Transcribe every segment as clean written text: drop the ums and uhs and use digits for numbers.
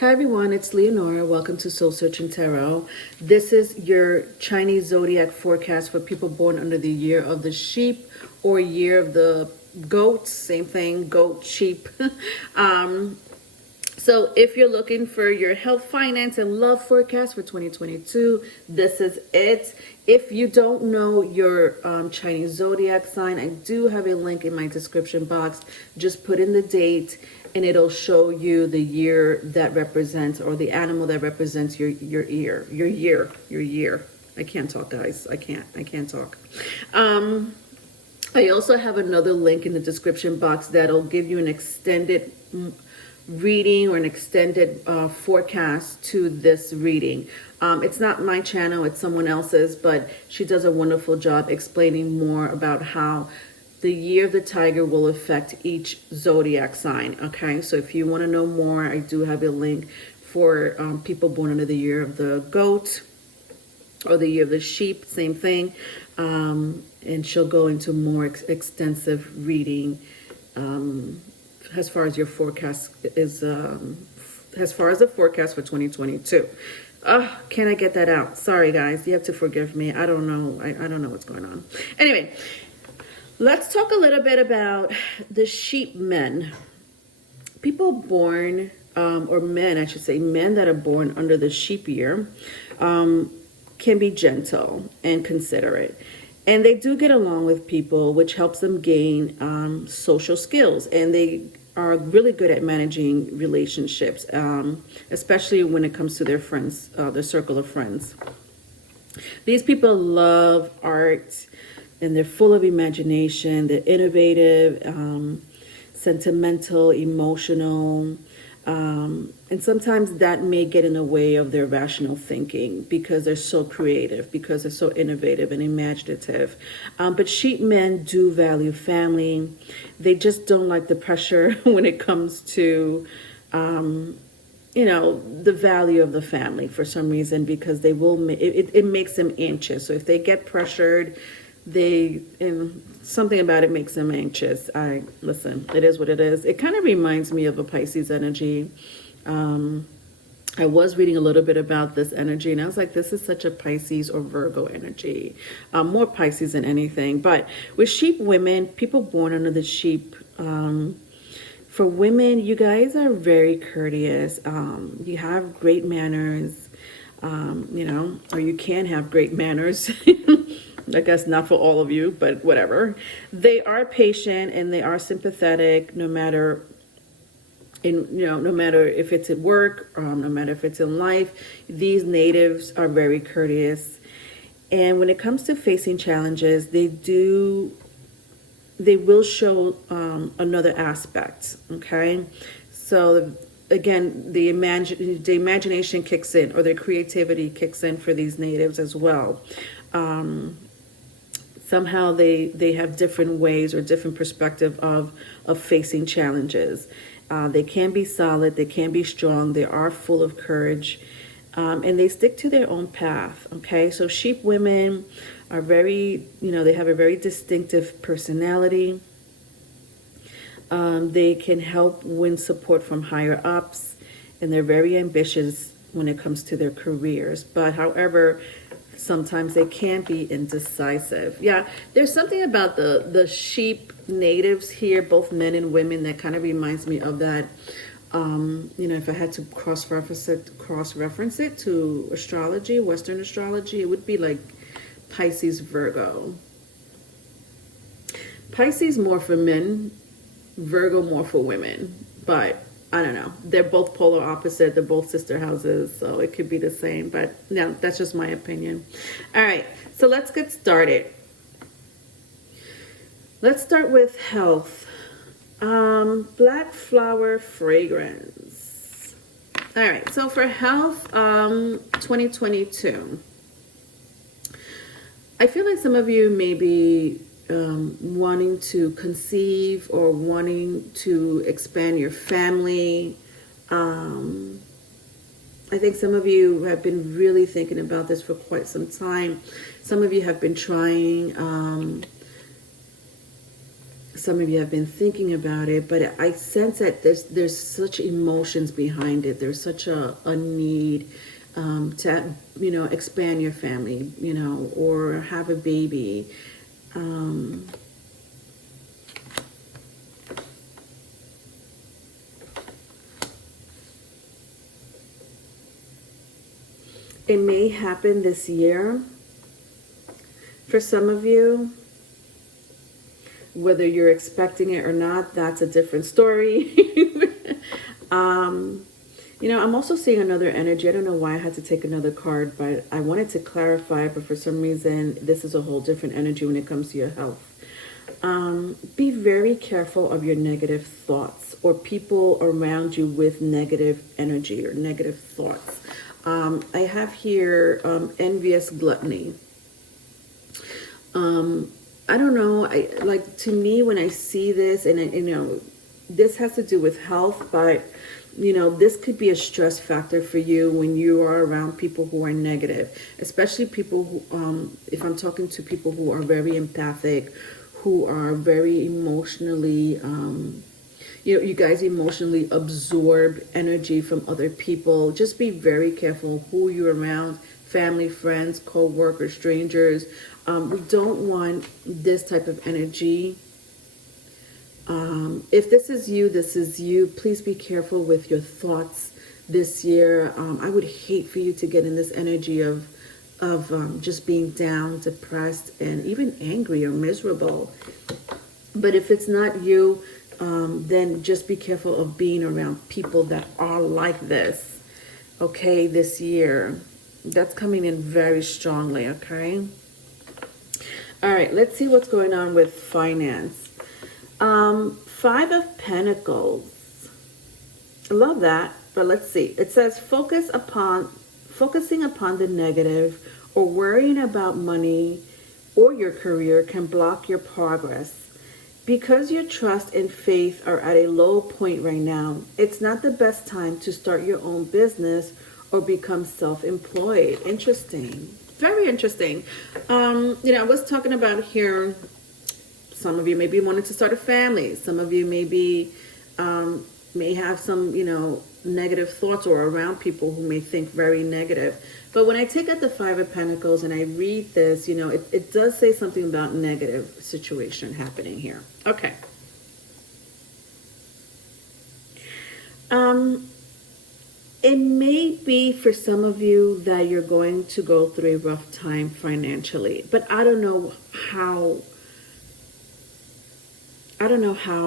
Hi everyone, it's Leonora. Welcome to Soul Searching Tarot. This is your Chinese zodiac forecast for people born under the year of the sheep or year of the goat. Same thing, goat, sheep. um, so if you're looking for your health, finance, and love forecast for 2022, this is it. If you don't know your Chinese zodiac sign, I do have a link in my description box. Just put in the date and it'll show you the year that represents, or the animal that represents your year. I can't talk, guys. I can't talk. I also have another link in the description box that'll give you an extended reading or an extended forecast to this reading. It's not my channel, it's someone else's, but she does a wonderful job explaining more about how the year of the tiger will affect each zodiac sign. Okay, so if you want to know more, I do have a link for people born under the year of the goat or the year of the sheep, same thing. And she'll go into more extensive reading as far as your forecast is, as far as the forecast for 2022. Can I get that out? Sorry, guys. You have to forgive me. I don't know. I don't know what's going on. Anyway, let's talk a little bit about the sheep men. People born, or men, I should say, men that are born under the sheep year can be gentle and considerate. And they do get along with people, which helps them gain social skills. And they are really good at managing relationships, especially when it comes to their friends, their circle of friends. These people love art, and they're full of imagination. They're innovative, sentimental, emotional, and sometimes that may get in the way of their rational thinking because they're so creative, because they're so innovative and imaginative. But sheep men do value family. They just don't like the pressure when it comes to, the value of the family for some reason, because they will, it makes them anxious. So if they get pressured, something about it makes them anxious. Listen, it is what it is. It kind of reminds me of a Pisces energy. I was reading a little bit about this energy, and I was like, this is such a Pisces or Virgo energy. More Pisces than anything. But with sheep women, people born under the sheep, for women, you guys are very courteous. You have great manners, or you can have great manners. I guess not for all of you, but whatever. They are patient and they are sympathetic, no matter if it's at work, no matter if it's in life. These natives are very courteous. And when it comes to facing challenges, they will show another aspect, okay? So again, the imagination kicks in, or their creativity kicks in for these natives as well. Somehow they have different ways or different perspective of facing challenges. They can be solid, they can be strong, they are full of courage, and they stick to their own path, okay? So sheep women are very, they have a very distinctive personality. They can help win support from higher ups, and they're very ambitious when it comes to their careers. But however, sometimes they can be indecisive. Yeah, there's something about the sheep natives here, both men and women, that kind of reminds me of that. If I had to cross-reference it to astrology, Western astrology, it would be like Pisces, Virgo. Pisces more for men, Virgo more for women, but I don't know. They're both polar opposite. They're both sister houses, so it could be the same. But no, that's just my opinion. All right, so let's get started. Let's start with health. Black flower fragrance. All right, so for health, 2022. I feel like some of you may be wanting to conceive or wanting to expand your family. I think some of you have been really thinking about this for quite some time. Some of you have been trying some of you have been thinking about it, but I sense that there's such emotions behind it. There's such a need to, expand your family, or have a baby. It may happen this year. For some of you, whether you're expecting it or not, that's a different story. I'm also seeing another energy. I don't know why I had to take another card, but I wanted to clarify, but for some reason, this is a whole different energy when it comes to your health. Be very careful of your negative thoughts or people around you with negative energy or negative thoughts. I have here envious gluttony. I don't know. To me, when I see this, and this has to do with health, but this could be a stress factor for you when you are around people who are negative, especially people who, if I'm talking to people who are very empathic, who are very emotionally, you guys emotionally absorb energy from other people. Just be very careful who you're around, family, friends, co-workers, strangers. We don't want this type of energy. If this is you, please be careful with your thoughts this year. I would hate for you to get in this energy of just being down, depressed, and even angry or miserable. But if it's not you, then just be careful of being around people that are like this, okay, this year. That's coming in very strongly, okay? All right, let's see what's going on with finance. 5 of Pentacles. I love that, but let's see. It says focusing upon the negative or worrying about money or your career can block your progress. Because your trust and faith are at a low point right now, it's not the best time to start your own business or become self-employed. Interesting. Very interesting. I was talking about here, some of you maybe wanted to start a family. Some of you maybe may have some, negative thoughts or around people who may think very negative. But when I take out the 5 of Pentacles and I read this, it does say something about negative situation happening here. Okay. It may be for some of you that you're going to go through a rough time financially, but I don't know how,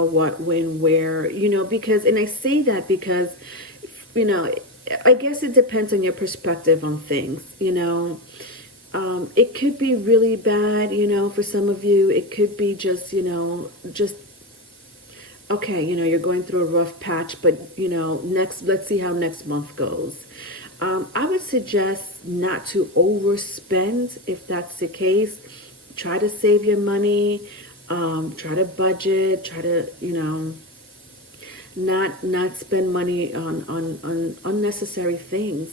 what, when, where, because, and I say that because, I guess it depends on your perspective on things, it could be really bad, for some of you. It could be just, okay, you're going through a rough patch, but, let's see how next month goes. I would suggest not to overspend if that's the case. Try to save your money, try to budget, try to, not spend money on unnecessary things.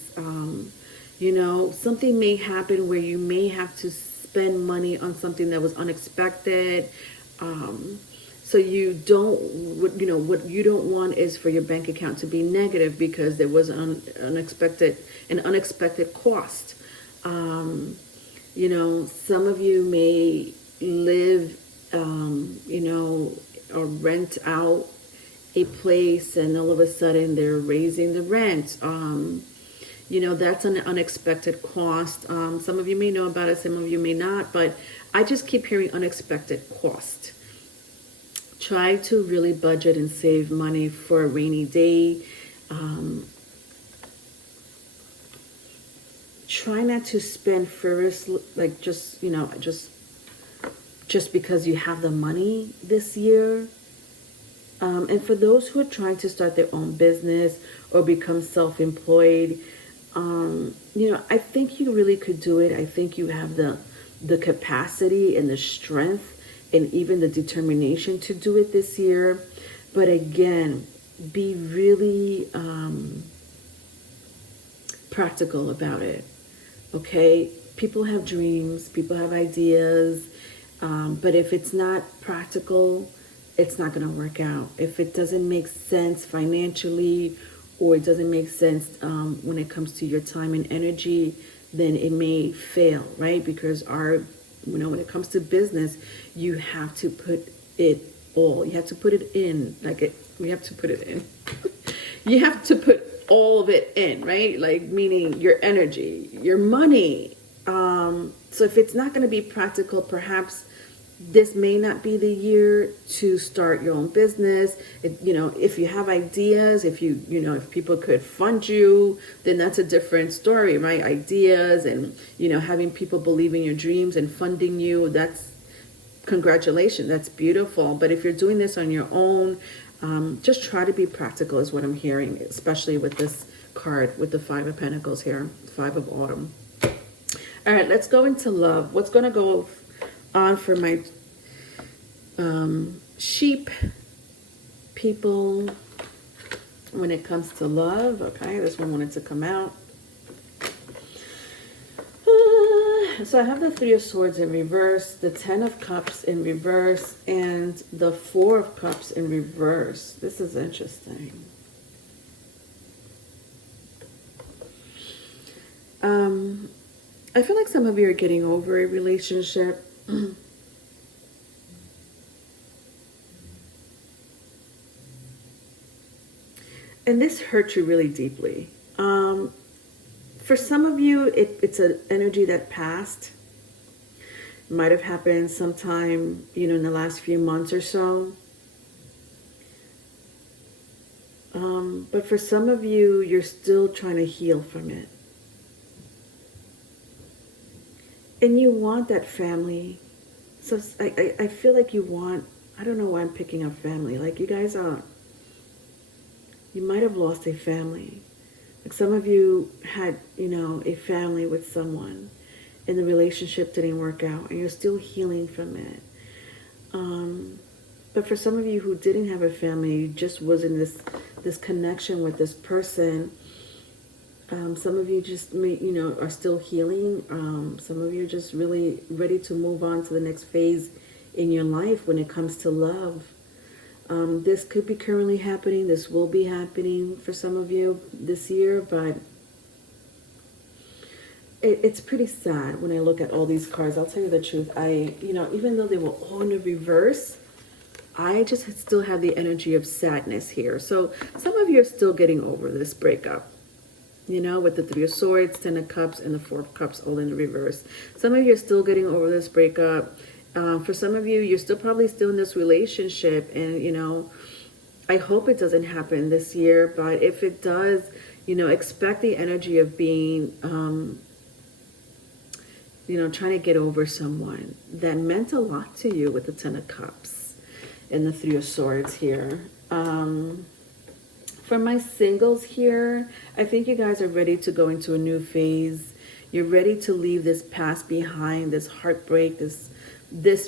Something may happen where you may have to spend money on something that was unexpected. So you don't, what you don't want is for your bank account to be negative because there was an unexpected cost. Some of you may live, or rent out a place and all of a sudden they're raising the rent. That's an unexpected cost. Some of you may know about it, some of you may not, but I just keep hearing unexpected cost. Try to really budget and save money for a rainy day. Try not to spend first, like just because you have the money this year. And for those who are trying to start their own business or become self-employed, I think you really could do it. I think you have the capacity and the strength and even the determination to do it this year. But again, be really practical about it. Okay? People have dreams, people have ideas, but if it's not practical, it's not going to work out. If it doesn't make sense financially, or it doesn't make sense when it comes to your time and energy, then it may fail, right? Because when it comes to business, you have to put it all. You have to put it in. We have to put it in. You have to put all of it in, right? Like, meaning your energy, your money. So if it's not going to be practical, perhaps this may not be the year to start your own business. If you have ideas, if people could fund you, then that's a different story, right? Ideas and, having people believe in your dreams and funding you, that's congratulations. That's beautiful. But if you're doing this on your own, just try to be practical is what I'm hearing, especially with this card with the Five of Pentacles here, Five of Autumn. All right, let's go into love. What's going to go on for my sheep people when it comes to love? Okay, this one wanted to come out. So I have the Three of Swords in reverse, the Ten of Cups in reverse, and the Four of Cups in reverse. This is interesting. I feel like some of you are getting over a relationship. And this hurt you really deeply. For some of you, it's an energy that passed. It might have happened sometime, in the last few months or so. But for some of you, you're still trying to heal from it. And you want that family. So I feel like you want, I don't know why I'm picking up family. Like, you guys are, you might have lost a family. Like, some of you had, a family with someone and the relationship didn't work out and you're still healing from it. But for some of you who didn't have a family, you just wasn't this connection with this person. Some of you just are still healing. Some of you are just really ready to move on to the next phase in your life when it comes to love. This could be currently happening. This will be happening for some of you this year, but it's pretty sad when I look at all these cards. I'll tell you the truth. Even though they were all in the reverse, I just still have the energy of sadness here. So some of you are still getting over this breakup. With the Three of Swords, Ten of Cups, and the Four of Cups all in the reverse. Some of you are still getting over this breakup. For some of you, you're probably still in this relationship. And, I hope it doesn't happen this year. But if it does, expect the energy of being, trying to get over someone that meant a lot to you with the Ten of Cups and the Three of Swords here. For my singles here, I think you guys are ready to go into a new phase. You're ready to leave this past behind, this heartbreak, this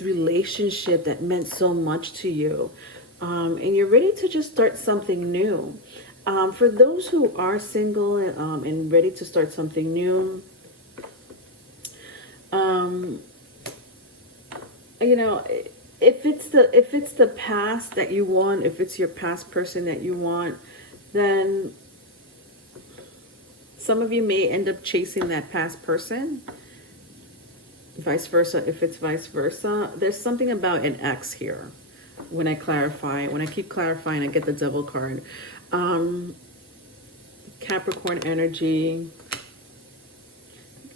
relationship that meant so much to you. And you're ready to just start something new. For those who are single and ready to start something new, if it's the past that you want, if it's your past person that you want, then some of you may end up chasing that past person. Vice versa, if it's vice versa. There's something about an ex here. When I keep clarifying, I get the Devil card. Capricorn energy,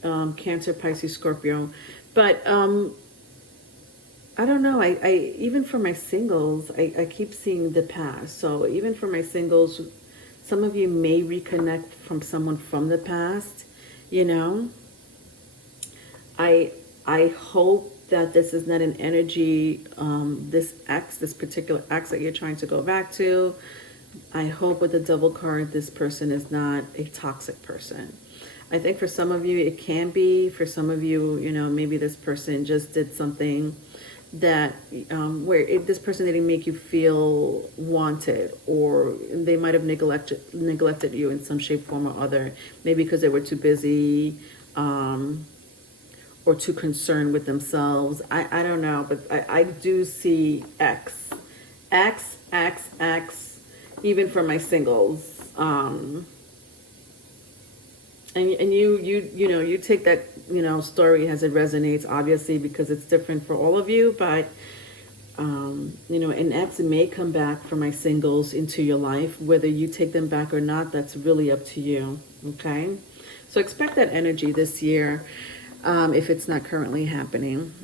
Cancer, Pisces, Scorpio. But I don't know. I even for my singles, I keep seeing the past. So even for my singles, some of you may reconnect from someone from the past. I hope that this is not an energy, this particular ex that you're trying to go back to. I hope with the Devil card, this person is not a toxic person. I think for some of you, it can be. For some of you, maybe this person just did something that this person didn't make you feel wanted, or they might have neglected you in some shape, form, or other. Maybe because they were too busy or too concerned with themselves. I don't know, but I do see X X, even for my singles. And you take that, story as it resonates, obviously, because it's different for all of you, but, an X may come back for my singles into your life. Whether you take them back or not, that's really up to you, okay? So expect that energy this year, if it's not currently happening.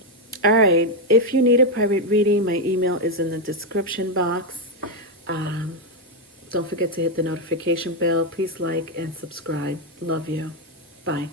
All right, if you need a private reading, my email is in the description box. Don't forget to hit the notification bell. Please like and subscribe. Love you. Bye.